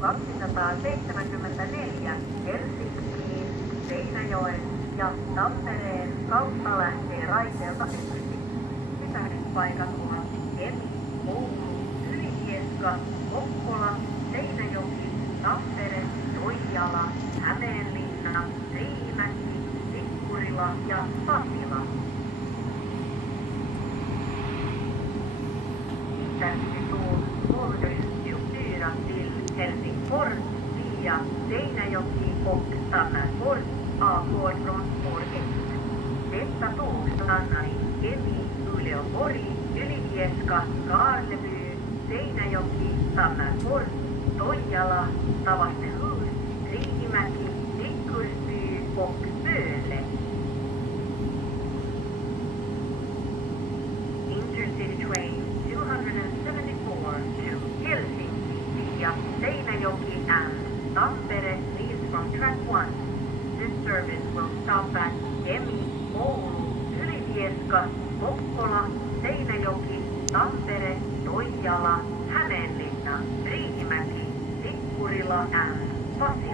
274 Helsinkiin, Seinäjoen ja Tampereen kautta lähtee raiteelta yksin. Pysähdyspaikat ovat Kemi, Oulu, Ylivieska, Kokkola, Seinäjoki, Tampere, Toijala, Hämeenlinna, Riihimäki, Tikkurila ja Pasila. Taxitåg 224 till Helsingfors via Seinäjoki och Tammerfors avgår från spår 1. Detta tåg stannar i Kemi, Uleåborg, Ylivieska, Karleby, Seinäjoki, Tammerfors, Toijala, Tavastehus, Riihimäki, Tikkursby och Böle. Intercity train 274 to Helsinki via Seinäjoki and Tampere leaves from track 1. This service will stop at Kemi, Oulu, Ylivieska, Kokkola, Seinäjoki, Tampere, Toijala, Hämeenlinna, Riihimäki, Tikkurila and Pasila.